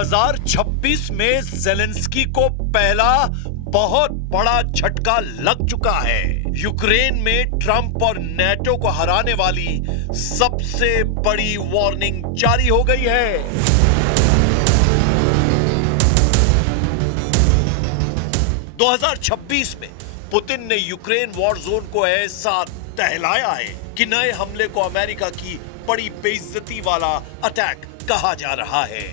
2026 में ज़ेलेंस्की को पहला बहुत बड़ा झटका लग चुका है। यूक्रेन में ट्रंप और नेटो को हराने वाली सबसे बड़ी वार्निंग जारी हो गई है। दो 2026 में पुतिन ने यूक्रेन वॉर जोन को ऐसा टहलाया है कि नए हमले को अमेरिका की बड़ी बेइज्जती वाला अटैक कहा जा रहा है।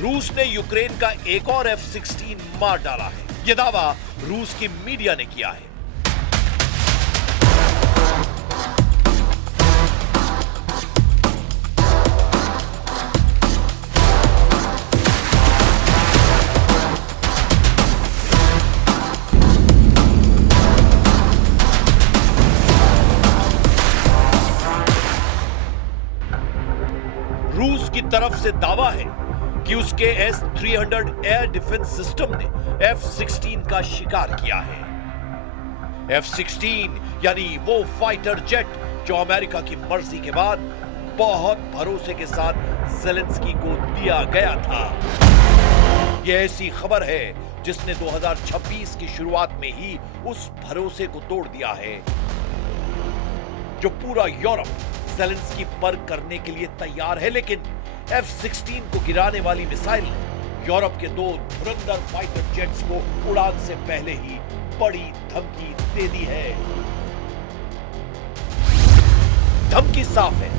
रूस ने यूक्रेन का एक और F-16 मार डाला है। यह दावा रूस की मीडिया ने किया है। रूस की तरफ से दावा है कि उसके S-300 एयर डिफेंस सिस्टम ने F-16 का शिकार किया है। F-16 यानी वो फाइटर जेट जो अमेरिका की मर्जी के बाद बहुत भरोसे के साथ ज़ेलेंस्की को दिया गया था। यह ऐसी खबर है जिसने 2026 की शुरुआत में ही उस भरोसे को तोड़ दिया है जो पूरा यूरोप ज़ेलेंस्की पर करने के लिए तैयार है। लेकिन F-16 को गिराने वाली मिसाइल ने यूरोप के 2 धुरंधर फाइटर जेट्स को उड़ान से पहले ही बड़ी धमकी दे दी है। धमकी साफ है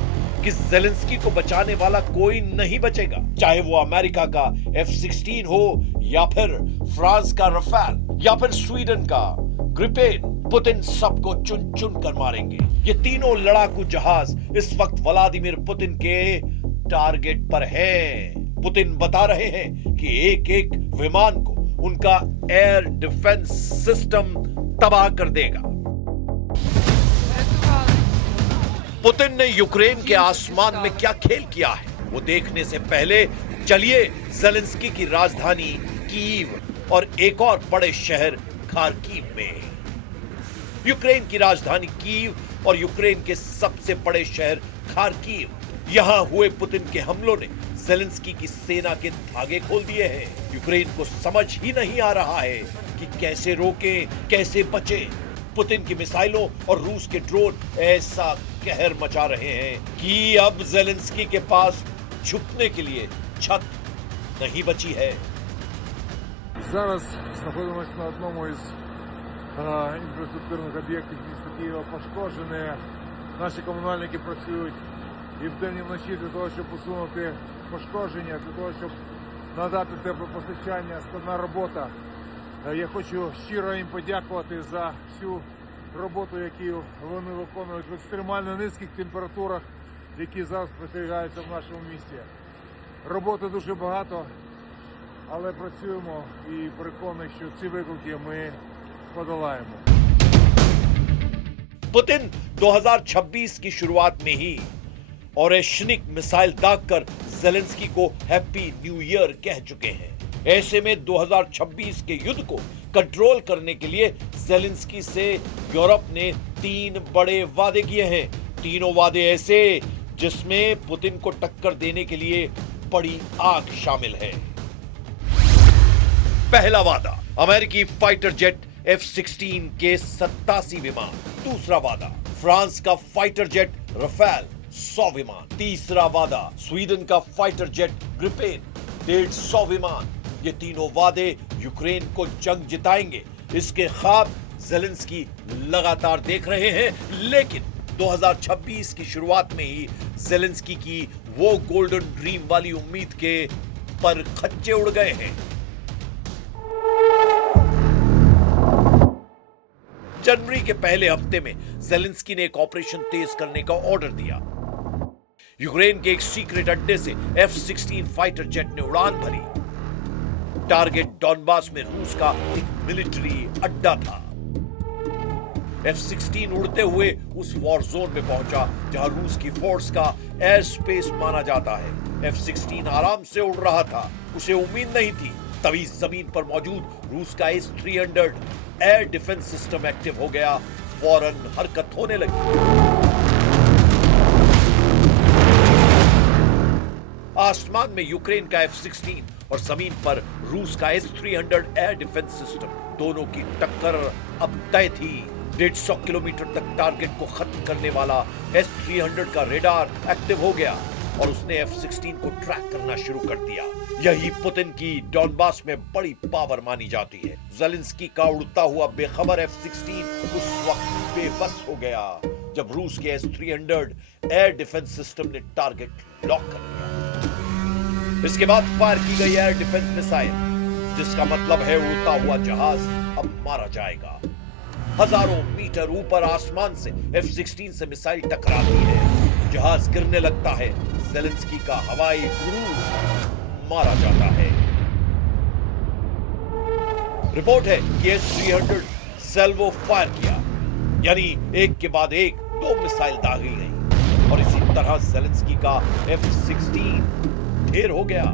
कि ज़ेलेंस्की को बचाने वाला कोई नहीं बचेगा, चाहे वो अमेरिका का F-16 हो या फिर फ्रांस का रफाल या फिर स्वीडन का ग्रिपेन। पुतिन सबको चुन चुन कर मारेंगे। ये तीनों लड़ाकू जहाज इस वक्त व्लादिमीर पुतिन के टारगेट पर हैं। पुतिन बता रहे हैं कि एक एक विमान को उनका एयर डिफेंस सिस्टम तबाह कर देगा। पुतिन ने यूक्रेन के आसमान में क्या खेल किया है वो देखने से पहले चलिए ज़ेलेंस्की की राजधानी कीव और एक और बड़े शहर खार्किव में। यूक्रेन की राजधानी कीव और यूक्रेन के सबसे बड़े शहर खार्किव, यहां हुए पुतिन के हमलों ने ज़ेलेंस्की की सेना के धागे खोल दिए हैं। यूक्रेन को समझ ही नहीं आ रहा है कि कैसे रोकें, कैसे बचें। पुतिन की मिसाइलों और रूस के ड्रोन ऐसा कहर मचा रहे हैं कि अब ज़ेलेंस्की के पास झुकने के लिए छत नहीं बची है। Зараз знаходимося на одному із інфраструктурних об'єктів міста Києва, пошкоджене. Наші комунальники працюють і вдень, і вночі для того, щоб усунути пошкодження, для того, щоб надати теплопостачання. Складна робота. Я хочу щиро їм подякувати за всю роботу, яку вони виконують в екстремально низьких температурах, які зараз спостерігаються в нашому місті. Роботи дуже багато, але працюємо і переконані, що ці виклики ми подолаємо. पुतिन 2026 की शुरुआत में ही ओरेशनिक मिसाइल दागकर ज़ेलेंस्की को हैप्पी न्यू ईयर कह चुके हैं। ऐसे में 2026 के युद्ध को कंट्रोल करने के लिए ज़ेलेंस्की से यूरोप ने 3 बड़े वादे किए हैं। तीनों वादे ऐसे जिसमें पुतिन को टक्कर देने के लिए बड़ी आग शामिल है। पहला वादा, अमेरिकी फाइटर जेट F-16 के 87 विमान। दूसरा वादा, फ्रांस का फाइटर जेट रफाल 100 विमान। तीसरा वादा, स्वीडन का फाइटर जेट ग्रिपेन 150 विमान। ये तीनों वादे यूक्रेन को जंग जिताएंगे, इसके ख्वाब ज़ेलेंस्की लगातार देख रहे हैं। लेकिन 2026 की शुरुआत में ही ज़ेलेंस्की की वो गोल्डन ड्रीम वाली उम्मीद के पर खच्चे उड़ गए हैं। जनवरी के पहले हफ्ते में ज़ेलेंस्की ने एक ऑपरेशन तेज करने का ऑर्डर दिया। यूक्रेन के एक सीक्रेट अड्डे से F-16 फाइटर जेट ने उड़ान भरी। टारगेट डॉनबास में रूस का एक मिलिट्री अड्डा था। F-16 उड़ते हुए उस वॉर जोन में पहुंचा जहां रूस की फोर्स का एयर स्पेस माना जाता है। F-16 आराम से उड़ रहा था, उसे उम्मीद नहीं थी। तभी जमीन पर मौजूद रूस का S-300 air defence system active हो गया। फौरन हरकत होने लगी। आसमान में यूक्रेन का F-16 और जमीन पर रूस का S-300 एयर डिफेंस सिस्टम, दोनों की टक्कर अब तय थी। 150 किलोमीटर तक टारगेट को खत्म करने वाला S-300 का रेडार एक्टिव हो गया और उसने F-16 को ट्रैक करना शुरू कर दिया। यही पुतिन की डॉनबास में बड़ी पावर मानी जाती है। ज़ेलेंस्की का उड़ता हुआ बेखबर F-16 उस वक्त बेबस हो गया जब रूस के S-300 एयर डिफेंस सिस्टम ने टारगेट लॉक कर लिया। इसके बाद फायर की गई एयर डिफेंस मिसाइल, जिसका मतलब है उड़ता हुआ जहाज अब मारा जाएगा। हजारों मीटर ऊपर आसमान से F-16 से मिसाइल टकराती है, जहाज गिरने लगता है, ज़ेलेंस्की का हवाई गुरूर मारा जाता है। रिपोर्ट है कि S-300 सेल्वो फायर किया, यानी एक के बाद एक 2 मिसाइल दागी गई और इसी तरह ज़ेलेंस्की का F-16 ढेर हो गया।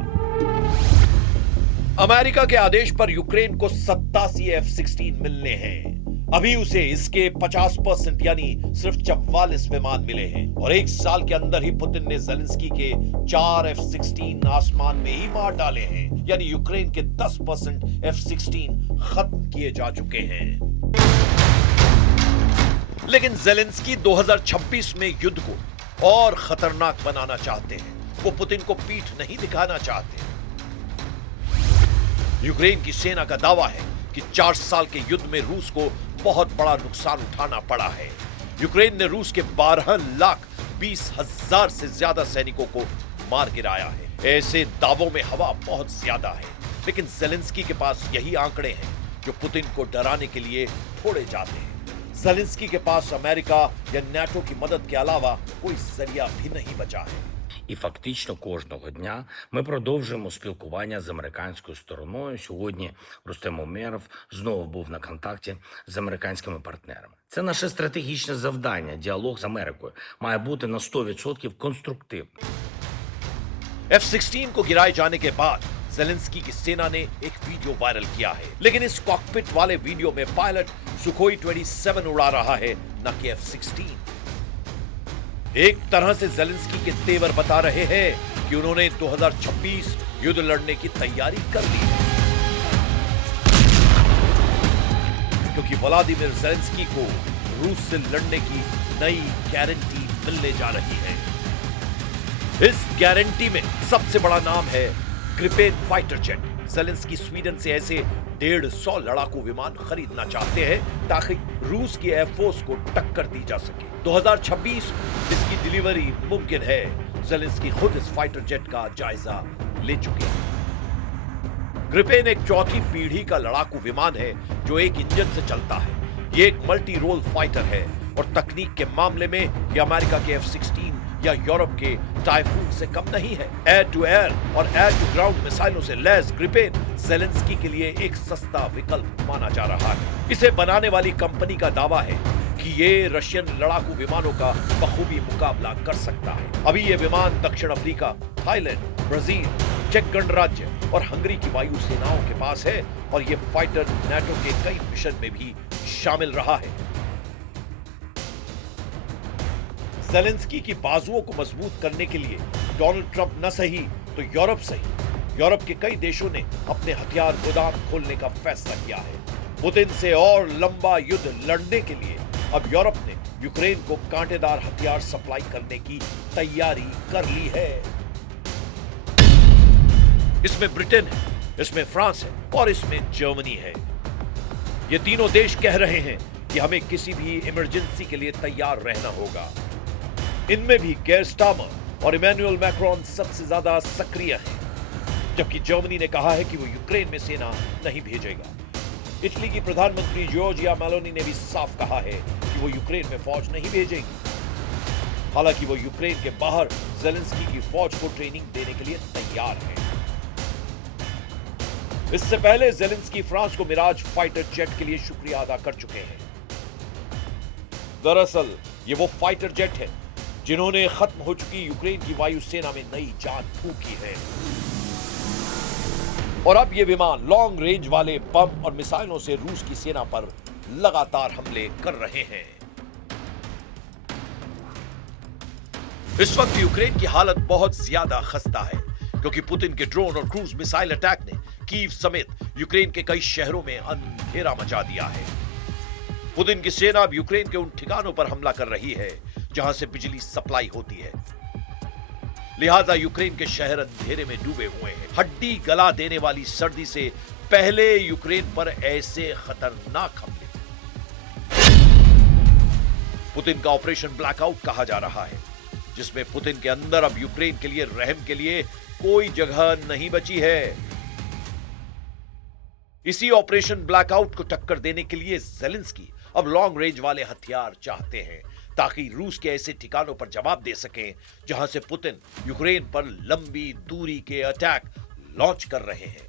अमेरिका के आदेश पर यूक्रेन को 87 F-16 मिलने हैं। अभी उसे इसके 50% यानी सिर्फ 44 विमान मिले हैं और एक साल के अंदर ही पुतिन ने ज़ेलेंस्की के 4 F-16 आसमान में ही मार डाले हैं, यानी यूक्रेन के 10% F-16 खत्म किए जा चुके हैं। लेकिन ज़ेलेंस्की 2026 में युद्ध को और खतरनाक बनाना चाहते हैं। वो पुतिन को पीठ नहीं दिखाना चाहते। यूक्रेन की सेना का दावा है कि 4 साल के युद्ध में रूस को बहुत बड़ा नुकसान उठाना पड़ा है। यूक्रेन ने रूस के 12,20,000 से ज्यादा सैनिकों को मार गिराया है। ऐसे दावों में हवा बहुत ज्यादा है, लेकिन ज़ेलेंस्की के पास यही आंकड़े हैं जो पुतिन को डराने के लिए फोड़े जाते हैं। ज़ेलेंस्की के पास अमेरिका या NATO की मदद के अलावा कोई जरिया भी नहीं बचा है। І фактично кожного дня ми продовжуємо спілкування з американською стороною. Сьогодні Рустем Умєров знову був на контакті з американськими партнерами. Це наше стратегічне завдання. Діалог з Америкою має бути на 100% конструктивним. F-16 को गिराए जाने के बाद ज़ेलेंस्की की सेना ने एक वीडियो वायरल किया है, लेकिन इस कॉकपिट वाले वीडियो में पायलट सुखोई 27 उड़ा रहा है, न कि F-16। एक तरह से ज़ेलेंस्की के तेवर बता रहे हैं कि उन्होंने 2026 युद्ध लड़ने की तैयारी कर ली है, क्योंकि व्लादिमीर ज़ेलेंस्की को रूस से लड़ने की नई गारंटी मिलने जा रही है। इस गारंटी में सबसे बड़ा नाम है Gripen fighter jet. Zelensky Sweden से ऐसे 150 लड़ाकू विमान खरीदना चाहते हैं ताकि रूस की एयरफोर्स को टक्कर दी जा सके। 2026 इसकी डिलीवरी मुमकिन है। ज़ेलेंस्की खुद इस फाइटर जेट का जायजा ले चुके हैं। ग्रिपेन एक चौथी पीढ़ी का लड़ाकू विमान है जो एक इंजन से चलता है। ये एक मल्टी रोल फाइटर है और तकनीक के मामले में ये अमेरिका के F-16 या यूरोप के टाइफून से कम नहीं है। एयर टू एयर और एयर टू ग्राउंड मिसाइलों से लैस ग्रिपेन ज़ेलेंस्की के लिए एक सस्ता विकल्प माना जा रहा है। इसे बनाने वाली कंपनी का दावा है कि ये रशियन लड़ाकू विमानों का बखूबी मुकाबला कर सकता है। अभी ये विमान दक्षिण अफ्रीका, थाईलैंड, ब्राजील, चेक गणराज्य और हंगरी की वायु सेनाओं के पास है और ये फाइटर NATO के कई मिशन में भी शामिल रहा है। ज़ेलेंस्की की बाजुओं को मजबूत करने के लिए डोनाल्ड ट्रंप न सही तो यूरोप सही, यूरोप के कई देशों ने अपने हथियार गोदाम खोलने का फैसला किया है। पुतिन से और लंबा युद्ध लड़ने के लिए अब यूरोप ने यूक्रेन को कांटेदार हथियार सप्लाई करने की तैयारी कर ली है। इसमें ब्रिटेन है, इसमें फ्रांस है और इसमें जर्मनी है। ये तीनों देश कह रहे हैं कि हमें किसी भी इमरजेंसी के लिए तैयार रहना होगा। इनमें भी गेर स्टार्मर और इमैनुअल मैक्रोन सबसे ज्यादा सक्रिय हैं, जबकि जर्मनी ने कहा है कि वो यूक्रेन में सेना नहीं भेजेगा। इटली की प्रधानमंत्री जॉर्जिया मेलोनी ने भी साफ कहा है कि वो यूक्रेन में फौज नहीं भेजेंगी। हालांकि वो यूक्रेन के बाहर ज़ेलेंस्की की फौज को ट्रेनिंग देने के लिए तैयार है। इससे पहले ज़ेलेंस्की फ्रांस को मिराज फाइटर जेट के लिए शुक्रिया अदा कर चुके हैं। दरअसल ये वो फाइटर जेट है जिन्होंने खत्म हो चुकी यूक्रेन की वायुसेना में नई जान फूंकी है। और अब ये विमान लॉन्ग रेंज वाले बम और मिसाइलों से रूस की सेना पर लगातार हमले कर रहे हैं। इस वक्त यूक्रेन की हालत बहुत ज्यादा खस्ता है। क्योंकि पुतिन के ड्रोन और क्रूज मिसाइल अटैक ने कीव समेत यूक्रेन के कई शहरों में अंधेरा मचा दिया है। पुतिन की सेना अब यूक्रेन के उन ठिकानों पर हमला कर रही है जहां से बिजली सप्लाई होती है। लिहाजा यूक्रेन के शहर अंधेरे में डूबे हुए हैं। हड्डी गला देने वाली सर्दी से पहले यूक्रेन पर ऐसे खतरनाक हमले पुतिन का ऑपरेशन ब्लैकआउट कहा जा रहा है, जिसमें पुतिन के अंदर अब यूक्रेन के लिए रहम के लिए कोई जगह नहीं बची है। इसी ऑपरेशन ब्लैकआउट को टक्कर देने के लिए ज़ेलेंस्की अब लॉन्ग रेंज वाले हथियार चाहते हैं ताकि रूस के ऐसे ठिकानों पर जवाब दे सकें जहां से पुतिन यूक्रेन पर लंबी दूरी के अटैक लॉन्च कर रहे हैं।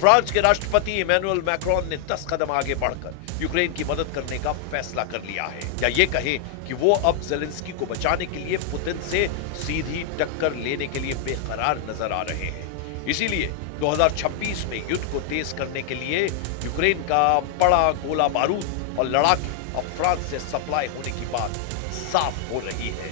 फ्रांस के राष्ट्रपति इमैनुअल मैक्रोन ने 10 कदम आगे बढ़कर यूक्रेन की मदद करने का फैसला कर लिया है, या ये कहें कि वो अब ज़ेलेंस्की को बचाने के लिए पुतिन से सीधी टक्कर लेने के लिए बेकरार नजर आ रहे हैं। इसीलिए 2026 में युद्ध को तेज करने के लिए यूक्रेन का बड़ा गोला बारूद और लड़ाके अब फ्रांस से सप्लाई होने की बात साफ हो रही है।